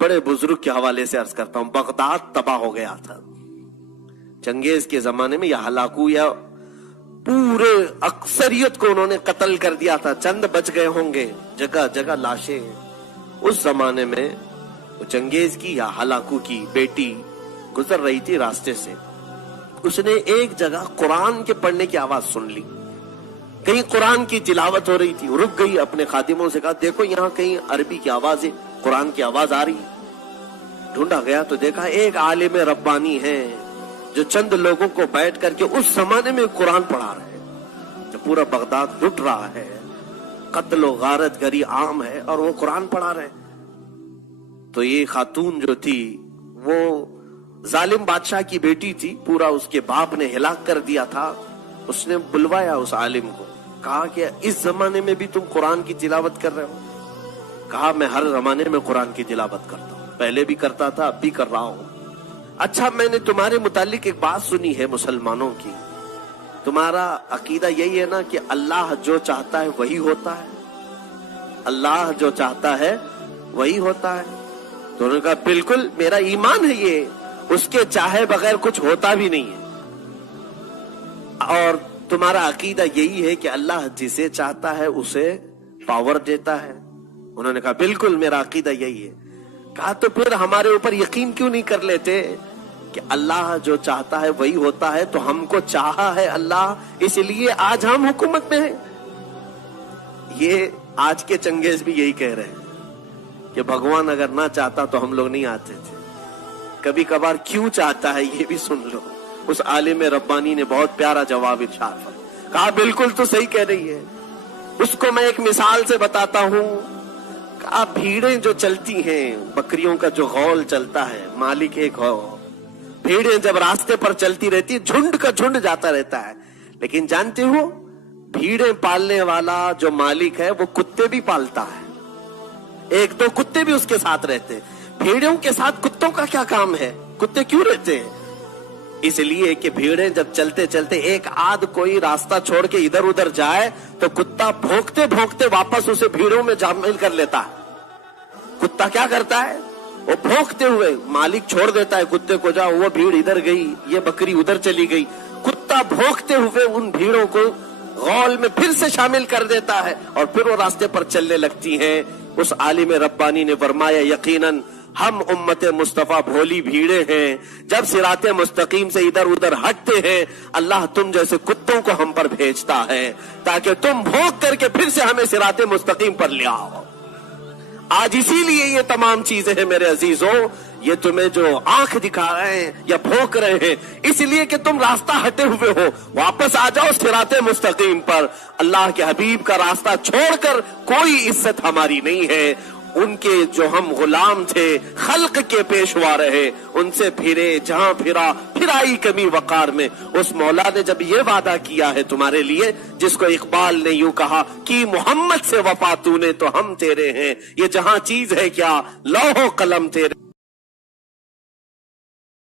بڑے بزرگ کے حوالے سے عرض کرتا ہوں، بغداد تباہ ہو گیا تھا چنگیز کے زمانے میں، یا ہلاکو یا پورے اکثریت کو انہوں نے قتل کر دیا تھا، چند بچ گئے ہوں گے، جگہ جگہ لاشیں۔ اس زمانے میں چنگیز کی یا ہلاکو کی بیٹی گزر رہی تھی راستے سے، اس نے ایک جگہ قرآن کے پڑھنے کی آواز سن لی، کہیں قرآن کی تلاوت ہو رہی تھی، رک گئی، اپنے خادموں سے کہا دیکھو یہاں کہیں عربی کی آواز ہے، قرآن کی آواز آ رہی ہے۔ ڈھونڈا گیا تو دیکھا ایک عالم ربانی ہے جو چند لوگوں کو بیٹھ کر کے اس زمانے میں قرآن پڑھا رہے ہیں، جو پورا بغداد لٹ رہا ہے، قتل و غارت گری عام ہے، اور وہ قرآن پڑھا رہے ہیں۔ تو یہ خاتون جو تھی وہ ظالم بادشاہ کی بیٹی تھی، پورا اس کے باپ نے ہلاک کر دیا تھا۔ اس نے بلوایا اس عالم کو، کہا کہ اس زمانے میں بھی تم قرآن کی تلاوت کر رہے ہو؟ کہا میں ہر زمانے میں قرآن کی تلاوت کرتا ہوں، پہلے بھی کرتا تھا، اب بھی کر رہا ہوں۔ اچھا میں نے تمہارے متعلق ایک بات سنی ہے مسلمانوں کی، تمہارا عقیدہ یہی ہے نا کہ اللہ جو چاہتا ہے وہی ہوتا ہے، اللہ جو چاہتا ہے وہی ہوتا ہے؟ تو انہوں نے کہا بالکل میرا ایمان ہے یہ، اس کے چاہے بغیر کچھ ہوتا بھی نہیں ہے۔ اور تمہارا عقیدہ یہی ہے کہ اللہ جسے چاہتا ہے اسے پاور دیتا ہے؟ انہوں نے کہا بالکل میرا عقیدہ یہی ہے۔ کہا تو پھر ہمارے اوپر یقین کیوں نہیں کر لیتے کہ اللہ جو چاہتا ہے وہی ہوتا ہے؟ تو ہم کو چاہا ہے اللہ، اس لیے آج ہم حکومت میں ہیں۔ یہ آج کے چنگیز بھی یہی کہہ رہے ہیں کہ بھگوان اگر نہ چاہتا تو ہم لوگ نہیں آتے تھے، کبھی کبھار کیوں چاہتا ہے یہ بھی سن لو۔ اس عالم ربانی نے بہت پیارا جواب ارشاد فرمایا، کہا بالکل تو صحیح کہہ رہی ہے، اس کو میں ایک مثال سے بتاتا ہوں۔ کہا بھیڑیں جو چلتی ہیں، بکریوں کا جو غول چلتا ہے، مالک ایک ہو، بھیڑیں جب راستے پر چلتی رہتی، جھنڈ کا جھنڈ جاتا رہتا ہے، لیکن جانتے ہو بھیڑیں پالنے والا جو مالک ہے وہ کتے بھی پالتا ہے، ایک دو کتے بھی اس کے ساتھ رہتے ہیں۔ بھیڑوں کے ساتھ کتوں کا کیا کام ہے؟ کتے کیوں رہتے ہیں؟ اس لیے کہ بھیڑیں جب چلتے چلتے ایک آدھ کوئی راستہ چھوڑ کے ادھر ادھر جائے تو کتا بھونکتے بھونکتے واپس اسے بھیڑوں میں شامل کر لیتا ہے۔ کتا کیا کرتا ہے؟ وہ بھونکتے ہوئے مالک چھوڑ دیتا ہے کتے کو، جاؤ، وہ بھیڑ ادھر گئی، یہ بکری ادھر چلی گئی، کتا بھونکتے ہوئے ان بھیڑوں کو غول میں پھر سے شامل کر دیتا ہے اور پھر وہ راستے پر چلنے لگتی ہیں۔ اس عالم ربانی نے فرمایا یقیناً ہم امت مصطفیٰ بھولی بھیڑیں ہیں، جب صراط مستقیم سے ادھر ادھر ہٹتے ہیں اللہ تم جیسے کتوں کو ہم پر بھیجتا ہے تاکہ تم بھونک کر کے پھر سے ہمیں صراط مستقیم پر لے آؤ۔ آج اسی لیے یہ تمام چیزیں ہیں میرے عزیزوں، یہ تمہیں جو آنکھ دکھا رہے ہیں یا بھونک رہے ہیں اس لیے کہ تم راستہ ہٹے ہوئے ہو، واپس آ جاؤ صراط مستقیم پر۔ اللہ کے حبیب کا راستہ چھوڑ کر کوئی عزت ہماری نہیں ہے۔ ان کے جو ہم غلام تھے، خلق کے پیشوا رہے، ان سے پھرے جہاں پھرا پھرائی کمی وقار میں۔ اس مولا نے جب یہ وعدہ کیا ہے تمہارے لیے، جس کو اقبال نے یوں کہا کہ محمد سے وفا تو نے تو ہم تیرے ہیں، یہ جہاں چیز ہے کیا لوح و قلم تیرے